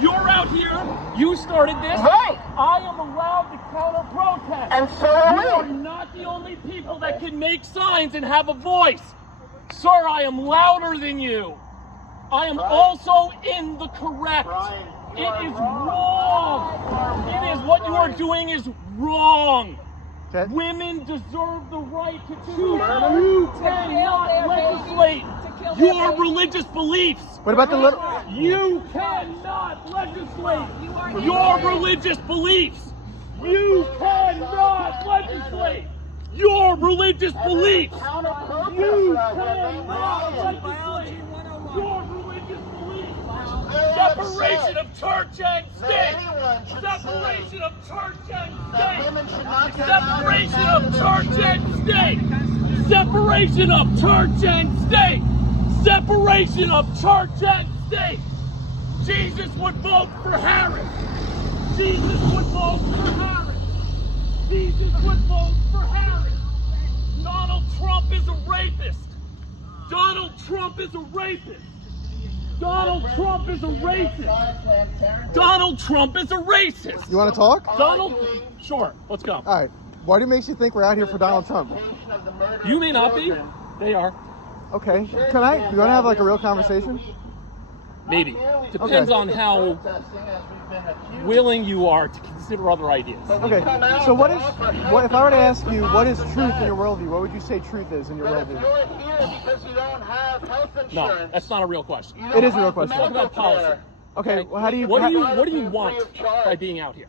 You're out here. You started this. Right. I am allowed to counter-protest. And so are we. You are not the only people that can make signs and have a voice. Sir, I am louder than you. I am also in the correct. It is wrong. It is what you are doing is wrong. Okay. Women deserve the right to choose. You cannot legislate your religious beliefs. What about the little? You cannot legislate your religious beliefs. You cannot legislate your religious beliefs. You cannot legislate your religious beliefs. Separation of church and state. Separation of church and state. Separation of church and state. Separation of church and state. Separation of church and state. Jesus would vote for Harris. Jesus would vote for Harris. Jesus would vote for Harris. Donald Trump is a rapist. Donald Trump is a rapist. Donald Trump is a racist. Donald Trump is a racist. You want to talk? Sure, let's go. All right. Why do you makes you think we're out here for Donald Trump? You may not be. They are. Okay. Can I? You want to have like a real conversation? Maybe. Depends on how willing you are to consider other ideas. Okay. So what if I were to ask you what is truth in your worldview? What would you say truth is in your worldview? No, that's not a real question. It is a real question. Talk about policy. Okay. Well, how do you? What do you want by being out here?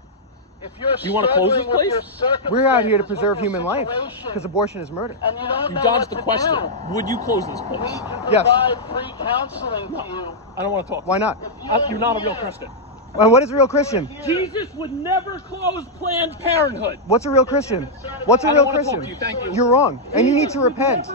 You want to close this place? We're out here to preserve human life because abortion is murder. You dodged the question. Would you close this place? Yes. No, I don't want to talk. Why not? You're not a real Christian. Well, what is a real Christian? Jesus would never close Planned Parenthood. What's a real Christian? What's a real Christian? Talk to you. Thank you. You're wrong, and you need to repent.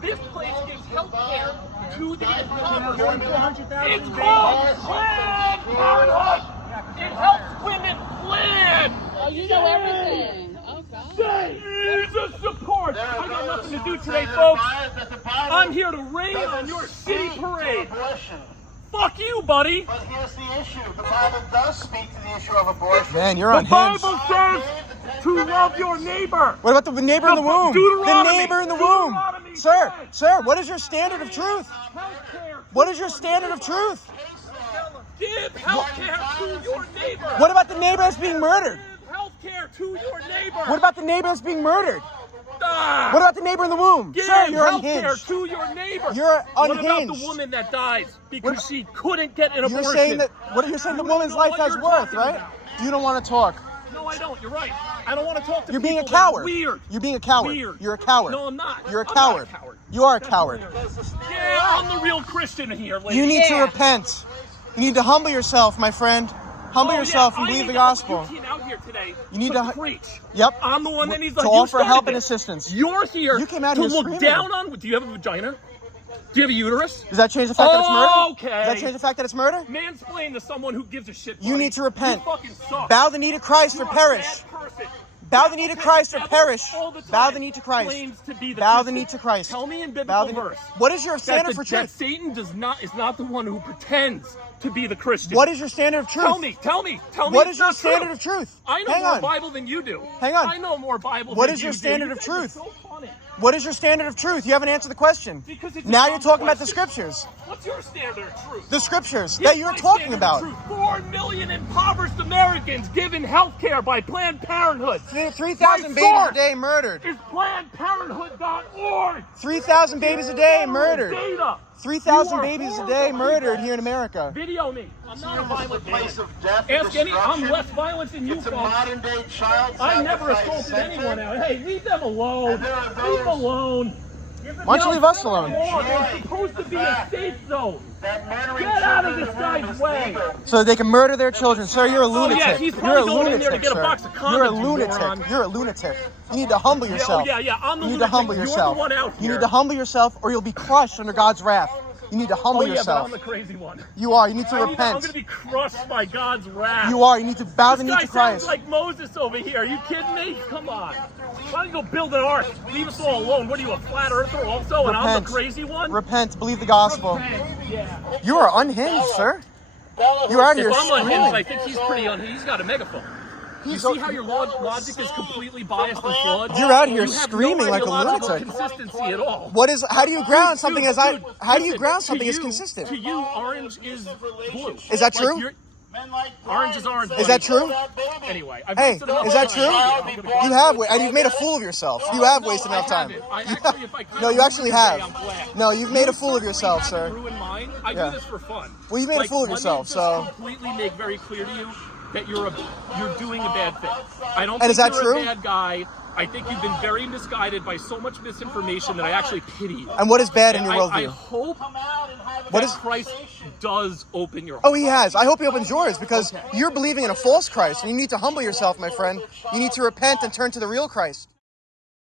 This place gives health care to the impoverished. It's called Planned Parenthood. It helps women plan. Oh, you know everything. Oh, God. Say Jesus support. I got nothing to do today, folks. I'm here to rain on your city parade. Fuck you, buddy. But here's the issue. The Bible does speak to the issue of abortion. Man, you're The unhinged. Bible says to love your neighbor. What about the neighbor in the womb? The neighbor in the womb. Deuteronomy Sir, says. sir, what is your standard of truth? Healthcare. What is your standard of truth? Give healthcare to your neighbor. What about the neighbor that's being murdered? Give healthcare to your neighbor. What about the neighbor that's being murdered? Ah. What about the neighbor in the womb? Give Sir, you're healthcare unhinged. to your neighbor. You're What about unhinged. the woman that dies because she couldn't get an abortion? You're saying that you're saying the woman's life has worth, right? You don't want to talk. No, I don't. You're right. I don't want to talk to You're people being a that are coward. weird. You're being a coward. Weird. You're a coward. No, I'm not. You're a I'm coward. not a coward. You are a coward. Yeah, I'm the real Christian here, lady. You need to repent. You need to humble yourself, my friend. Humble yourself and believe the gospel. You came out here today You need to preach. Yep. I'm the one that needs to you offer started help and this. assistance. You're here You came out to here look screaming. down on. Do you have a vagina? Do you have a uterus? Does that change the fact that it's murder? Okay. Does that change the fact that it's murder? Mansplain to someone who gives a shit. You buddy. need to repent. You fucking suck. Bow the knee to Christ or You're a perish. bad person. Bow the knee to Christ or Devil perish. all the Bow time the knee to Christ. claims to be the Bow the Christian. knee to Christ. Tell me in Bow biblical the knee. verse. What is your standard for that truth? Satan is not the one who pretends to be the Christian. What is your standard of truth? Tell me. What it's is your not standard true. of truth? I know Hang more on. Bible than you do. Hang on. I know more Bible What than is you your do. standard You of guys are truth? so funny. What is your standard of truth? You haven't answered the question. Because it's a Now you're dumb talking about the question. scriptures. What's your standard of truth? The scriptures Here's that you're my talking standard about. of truth. 4 million impoverished Americans given health care by Planned Parenthood. 3,000 My babies a source day murdered. is PlannedParenthood.org. 3,000 babies a day murdered. Data. 3,000 You are babies a day horrible murdered people. here in America. Video me. I'm not a violent man. place of death and Ask any. I'm destruction. less violent than you It's a folks. modern day child I never sacrifice assaulted center. anyone out. Hey, leave them alone. And there are Leave those- them alone. Why don't you leave us alone? It's supposed to be a safe zone. That murdering Get out of children this in the room guy's is way. legal. So that they can murder their children. Sir, you're a lunatic. yeah, he's You're probably a going in there to lunatic, get a sir. box of condoms, You're a you lunatic. moron. You're a lunatic. You need to humble yourself. Yeah, I'm the You need to lunatic. humble You're yourself. the one out You here. need to humble yourself or you'll be crushed under God's wrath. You You need to humble Oh yeah, yourself. but I'm the crazy one. You are. You need to I'm repent. going to be crushed by God's wrath. You are. You need to bow the knee to This guy sounds Christ. like Moses over here. Are you kidding me? Come on. Why don't you go build an ark? Leave us all alone. What are you, a flat earther also? And I'm Repent. the crazy one? Repent. Believe the gospel. Yeah. You are unhinged, sir. You're out here If I'm unhinged, I screaming. think he's pretty unhinged. He's got a megaphone. You see how your logic is completely biased and flawed? You're out here You have screaming no like a ideological lunatic. consistency at all. What is? How do you ground something as Dude, How do you listen, ground to something as you- consistent? To you, orange is blue. Is that Like, true? you're- Orange is orange. Is that true? Anyway, I've Hey, wasted enough is that time. true? I'm gonna go. You have, and you've made a fool of yourself. You have wasted enough time. I actually, if I kinda No, you actually ruin your have. day, I'm glad. No, you've made a fool of certainly yourself, haven't sir. ruined mine. I Yeah. do this for fun. Well, you made a fool of yourself, Let me so. just completely make very clear to you that you're doing a bad thing. I don't And think is that you're true? a bad guy. I think you've been very misguided by so much misinformation that I actually pity you. And what is bad in your I worldview? hope What that is? Christ does open your heart. Oh, he has. I hope he opens yours because you're believing in a false Christ, and you need to humble yourself, my friend. You need to repent and turn to the real Christ.